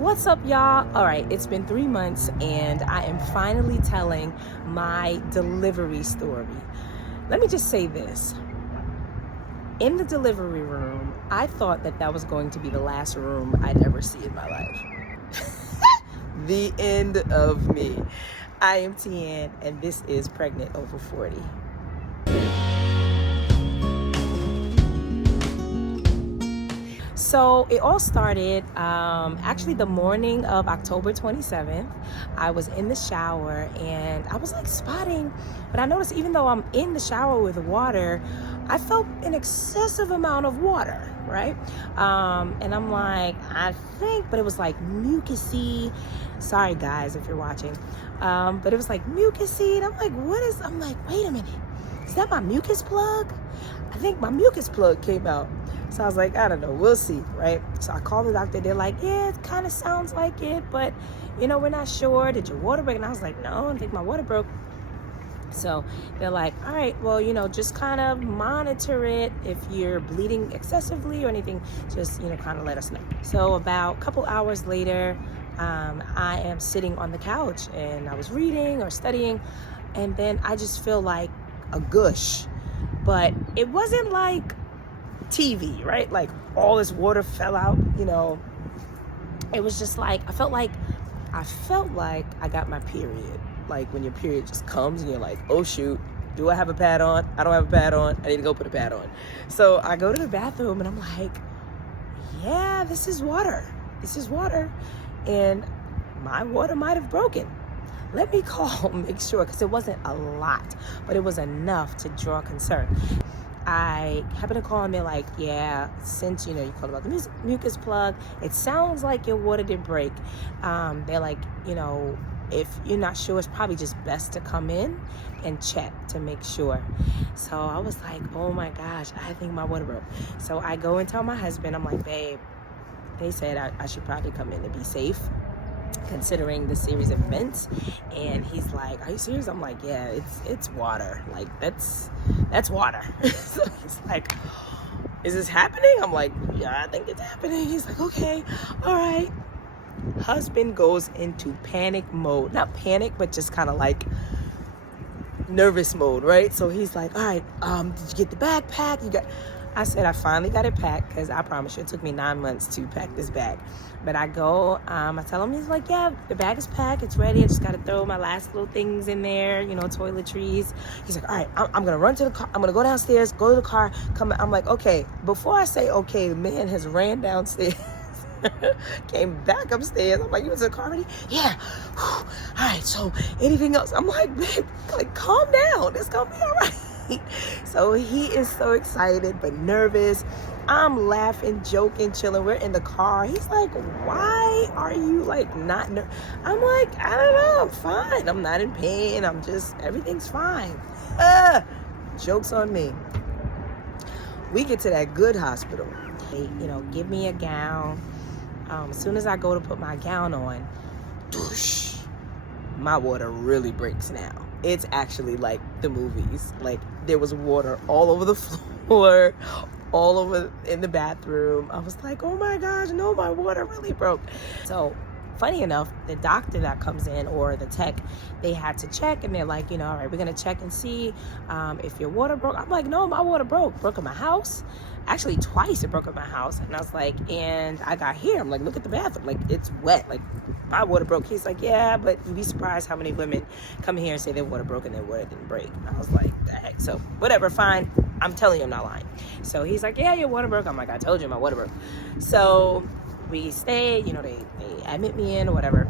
What's up, y'all? All right, it's been 3 months and I am finally telling my delivery story. Let me just say this. In the delivery room, I thought that was going to be the last room I'd ever see in my life. The end of me. I am Tian and this is Pregnant Over 40. So it all started actually the morning of October 27th. I was in the shower and I was like spotting, but I noticed even though I'm in the shower with water, I felt an excessive amount of water, right? And I'm like, I think, but it was like mucusy. Sorry guys if you're watching. But it was like mucusy. And I'm like, wait a minute. Is that my mucus plug? I think my mucus plug came out. So I was like, I don't know, we'll see, right? So I called the doctor. They're like, yeah, it kind of sounds like it, but we're not sure. Did your water break? And I was like, no, I don't think my water broke. So they're like, all right, well, just kind of monitor it. If you're bleeding excessively or anything, just, kind of let us know. So about a couple hours later, I am sitting on the couch and I was reading or studying. And then I just feel like a gush, but it wasn't like TV, right? Like all this water fell out, It was just like, I felt like I got my period. Like when your period just comes and you're like, oh shoot, do I have a pad on? I don't have a pad on. I need to go put a pad on. So I go to the bathroom and I'm like, yeah, this is water. And my water might have broken. Let me call, make sure, because it wasn't a lot, but it was enough to draw concern. I happened to call and they're like, yeah, since, you called about the mucus plug, it sounds like your water did break. They're like, if you're not sure, it's probably just best to come in and check to make sure. So I was like, oh my gosh, I think my water broke. So I go and tell my husband, I'm like, babe, they said I should probably come in to be safe, considering the series of events. And he's like, are you serious? I'm like, yeah, it's water. Like that's water. So he's like, is this happening? I'm like, yeah, I think it's happening. He's like, okay, all right. Husband goes into panic mode. Not panic, but just kind of like nervous mode, right? So he's like, all right, did you get the bag packed? I said, I finally got it packed, because I promise you it took me 9 months to pack this bag. But I go, I tell him, he's like, yeah, the bag is packed, it's ready. I just got to throw my last little things in there, toiletries. He's like, all right, I'm going to run to the car. I'm going to go downstairs, go to the car, come. I'm like, okay. Before I say, okay, the man has ran downstairs, came back upstairs. I'm like, you was in the car already? Yeah. All right, so anything else? I'm like, babe, like, calm down. It's going to be all right. So he is so excited but nervous. I'm laughing, joking, chilling. We're in the car. He's like, why are you like not I'm like, I don't know, I'm fine. I'm not in pain. Everything's fine. Joke's on me. We get to that good hospital. They, give me a gown. As soon as I go to put my gown on, whoosh, my water really breaks now. It's actually like the movies. Like there was water all over the floor, all over in the bathroom. I was like, oh my gosh, no, my water really broke. So funny enough, the doctor that comes in or the tech, they had to check and they're like, all right, we're gonna check and see if your water broke. I'm like, no, my water broke in my house. Actually twice it broke in my house. And I was like, and I got here, I'm like, look at the bathroom, like it's wet, like my water broke. He's like, yeah, but you'd be surprised how many women come here and say their water broke and their water didn't break. And I was like, the heck. So whatever, fine, I'm telling you I'm not lying. So he's like, yeah, your water broke. I'm like, I told you my water broke. So we stayed, they admit me in or whatever.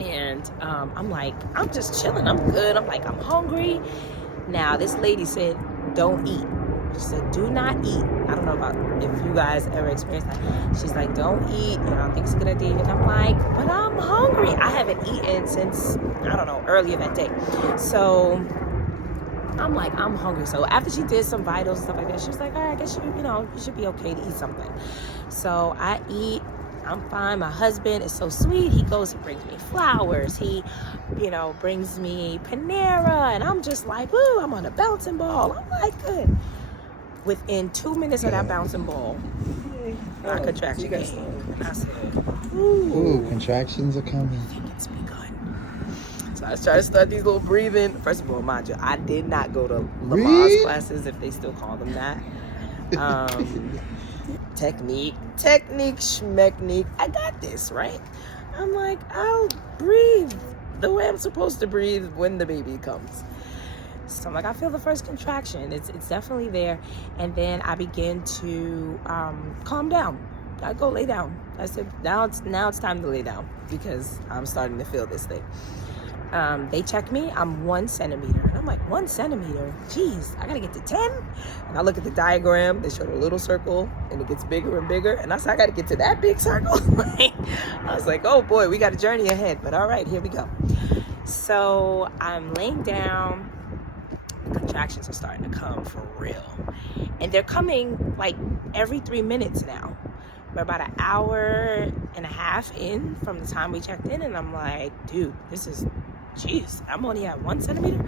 And I'm like, I'm just chilling, I'm good. I'm like, I'm hungry. Now this lady said, don't eat. She said, do not eat. I don't know about if you guys ever experienced that. She's like, don't eat. I don't think it's a good idea. And I'm like, but I'm hungry. I haven't eaten since, I don't know, earlier that day. So I'm like, I'm hungry. So after she did some vitals and stuff like that, she was like, all right, I guess you should be okay to eat something. So I eat. I'm fine. My husband is so sweet. He goes, he brings me flowers. He, brings me Panera. And I'm just like, woo, I'm on a bouncing ball. I'm like, good. Within 2 minutes of that bouncing ball, my contraction came. And I said, Ooh, contractions are coming. I think it's begun. So I was trying to start these little breathing. First of all, mind you, I did not go to Lamaze classes, if they still call them that. Technique, schmechnique. I got this, right? I'm like, I'll breathe the way I'm supposed to breathe when the baby comes. So I'm like, I feel the first contraction. It's definitely there. And then I begin to calm down. I go lay down. I said, now it's time to lay down because I'm starting to feel this thing. They check me, I'm 1 centimeter. And I'm like, 1 centimeter? Jeez, I gotta get to 10? And I look at the diagram, they showed a little circle and it gets bigger and bigger. And I said, I gotta get to that big circle? I was like, oh boy, we got a journey ahead. But all right, here we go. So I'm laying down. The contractions are starting to come for real. And they're coming like every 3 minutes now. We're about an hour and a half in from the time we checked in. And I'm like, dude, this is... Jeez, I'm only at 1 centimeter.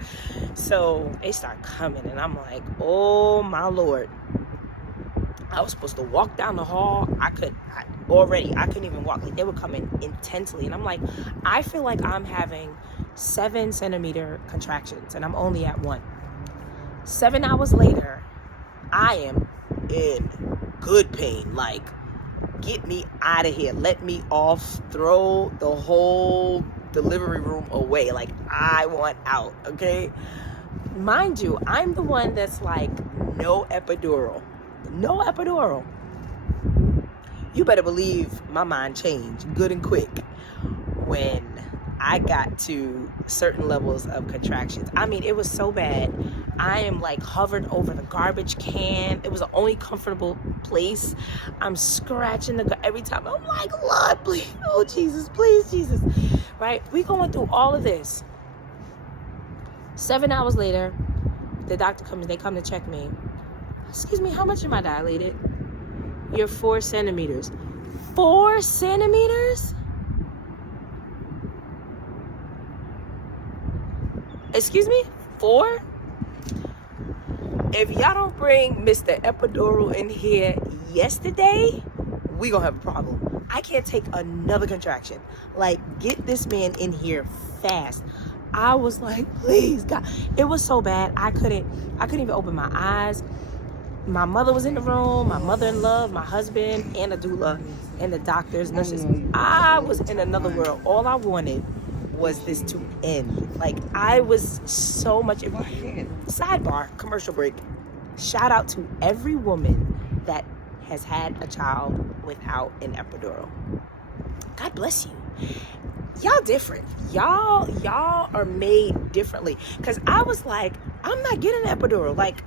So they start coming and I'm like, oh my Lord. I was supposed to walk down the hall. I couldn't even walk. Like, they were coming intensely. And I'm like, I feel like I'm having 7 centimeter contractions and I'm only at 1. 7 hours later, I am in good pain. Like, get me out of here. Let me off. Throw the whole delivery room away. Like, I want out, okay? Mind you, I'm the one that's like, no epidural. No epidural. You better believe my mind changed good and quick when I got to certain levels of contractions. I mean, it was so bad. I am like hovered over the garbage can. It was the only comfortable place. I'm scratching every time. I'm like, Lord, please, oh Jesus, please, Jesus. Right? We going through all of this. 7 hours later, the doctor comes, they come to check me. Excuse me, how much am I dilated? You're 4 centimeters. 4 centimeters? Excuse me? 4? If y'all don't bring Mr. Epidural in here yesterday, we gonna have a problem. I can't take another contraction. Like, get this man in here fast. I was like, please, God. It was so bad. I couldn't even open my eyes. My mother was in the room, my mother-in-law, my husband, and a doula, and the doctors, nurses. I was in another world. All I wanted was this to end. Like, I was so much... Sidebar, commercial break. Shout out to every woman that has had a child without an epidural. God bless you. Y'all different. Y'all are made differently. Because I was like, I'm not getting an epidural. Like,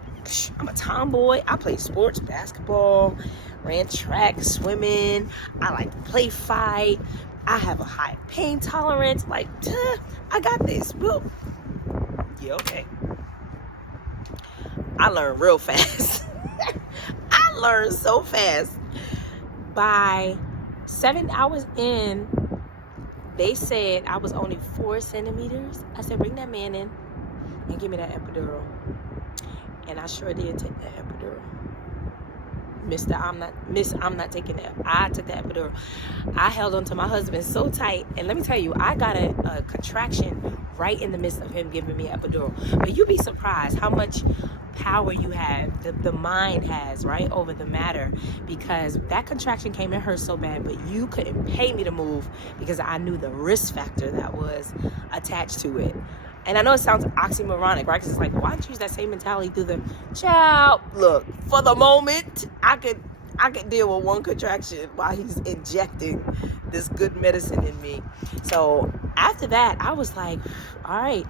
I'm a tomboy. I played sports, basketball, ran track, swimming. I like to play fight. I have a high pain tolerance. Like, I got this. Well, yeah, okay. I learned real fast. I learned so fast. By 7 hours in, they said I was only 4 centimeters. I said, bring that man in and give me that epidural. And I sure did take that epidural. I'm not taking that. I took the epidural. I held on to my husband so tight. And let me tell you, I got a contraction right in the midst of him giving me an epidural. But you'd be surprised how much power you have, the mind has, right, over the matter. Because that contraction came, it hurt so bad, but you couldn't pay me to move because I knew the risk factor that was attached to it. And I know it sounds oxymoronic, right? Because it's like, why don't you use that same mentality through the child? Look, for the moment, I could deal with 1 contraction while he's injecting this good medicine in me. So after that, I was like, all right.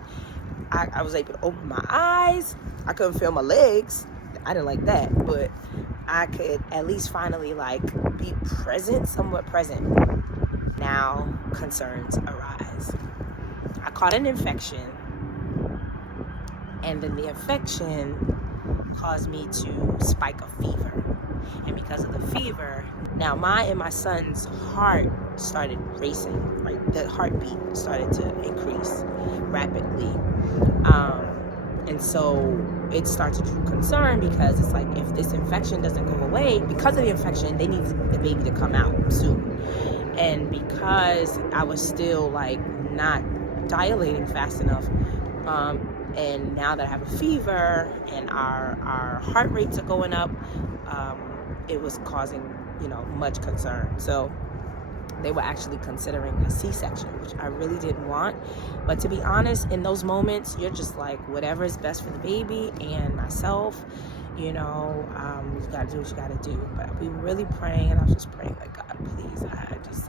I was able to open my eyes. I couldn't feel my legs. I didn't like that, but I could at least finally like be present, somewhat present. Now concerns arise. I caught an infection, and then the infection caused me to spike a fever. And because of the fever, now my son's heart started racing. Like, the heartbeat started to increase rapidly. And so it starts to drew concern, because it's like, if this infection doesn't go away, because of the infection, they need the baby to come out soon. And because I was still like not dilating fast enough, and now that I have a fever and our heart rates are going up, it was causing, much concern. So they were actually considering a C-section, which I really didn't want. But to be honest, in those moments, you're just like, whatever is best for the baby and myself, you gotta do what you gotta do. But we were really praying, and I was just praying like, God, please,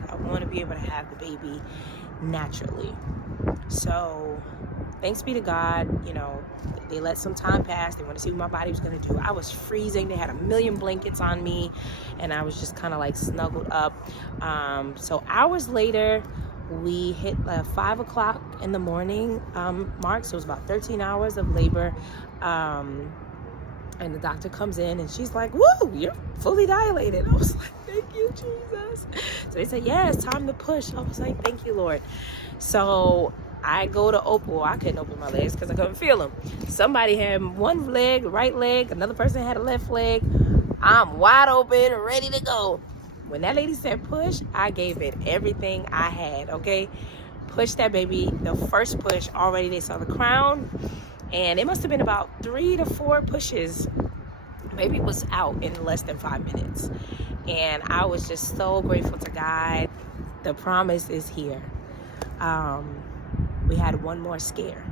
I want to be able to have the baby naturally. So thanks be to God, they let some time pass. They want to see what my body was going to do. I was freezing. They had a million blankets on me, and I was just kind of like snuggled up. So hours later, we hit 5 o'clock in the morning mark. So it was about 13 hours of labor. And the doctor comes in, and she's like, woo, you're fully dilated. I was like, thank you, Jesus. So they said, yeah, it's time to push. I was like, thank you, Lord. So I go to open. Well, I couldn't open my legs because I couldn't feel them. Somebody had one leg, right leg. Another person had a left leg. I'm wide open, ready to go. When that lady said push, I gave it everything I had, okay? Pushed that baby. The first push, already they saw the crown. And it must have been about 3 to 4 pushes. Baby was out in less than 5 minutes. And I was just so grateful to God. The promise is here. We had one more scare,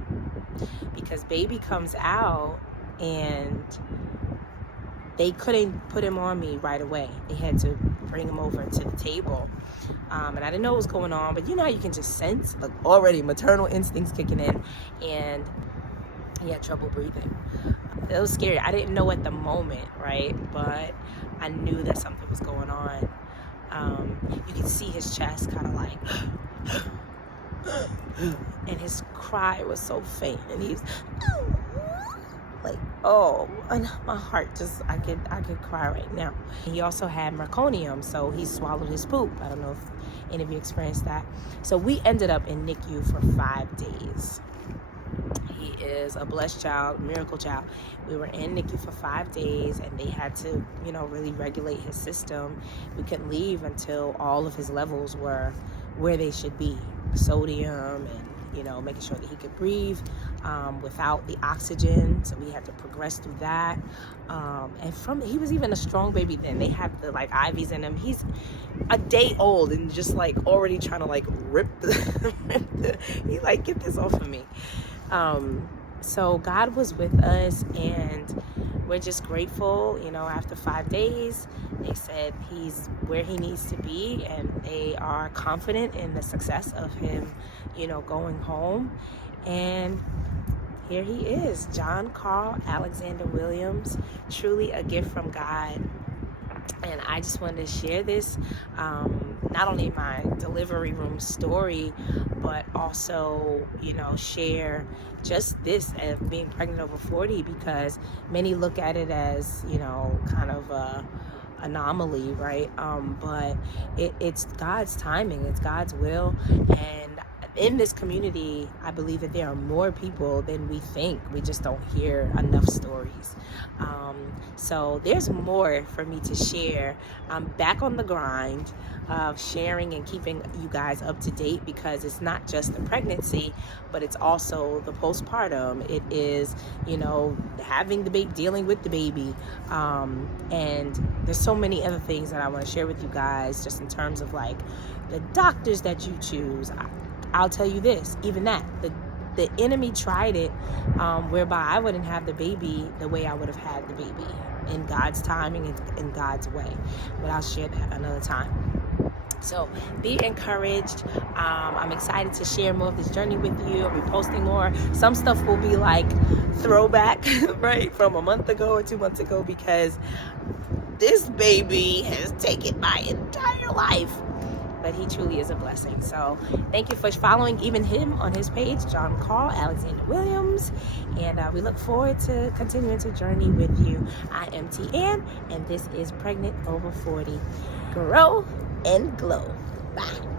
because baby comes out and they couldn't put him on me right away. They had to bring him over to the table. And I didn't know what was going on, but how you can just sense, like, already maternal instincts kicking in, and he had trouble breathing. It was scary. I didn't know at the moment, right? But I knew that something was going on. You could see his chest kind of like, and his cry was so faint, and he's like, oh, and my heart just, I could cry right now. He also had meconium, so he swallowed his poop. I don't know if any of you experienced that. So we ended up in NICU for 5 days. He is a blessed child, miracle child. We were in NICU for 5 days, and they had to, really regulate his system. We couldn't leave until all of his levels were where they should be. Sodium and, making sure that he could breathe without the oxygen. So we had to progress through that. And he was even a strong baby then. They had the IVs in him. He's a day old and just already trying to rip he get this off of me. So God was with us, and we're just grateful. After 5 days, they said he's where he needs to be, and they are confident in the success of him, going home. And here he is, John Carl Alexander Williams, truly a gift from God. And I just wanted to share this, not only my delivery room story, but also, share just this as being pregnant over 40, because many look at it as, kind of a anomaly, right? But it's God's timing, it's God's will. And in this community, I believe that there are more people than we think. We just don't hear enough stories. So there's more for me to share. I'm back on the grind of sharing and keeping you guys up to date, because it's not just the pregnancy, but it's also the postpartum. It is, having the baby, dealing with the baby. And there's so many other things that I want to share with you guys, just in terms of the doctors that you choose. I'll tell you this, even that, the enemy tried it, whereby I wouldn't have the baby the way I would have had the baby, in God's timing and in God's way. But I'll share that another time. So be encouraged. I'm excited to share more of this journey with you. I'll be posting more. Some stuff will be throwback, right, from a month ago or 2 months ago, because this baby has taken my entire life. But he truly is a blessing. So thank you for following even him on his page, John Carl Alexander Williams. And we look forward to continuing to journey with you. I am T-Ann, and this is Pregnant Over 40. Grow and glow. Bye.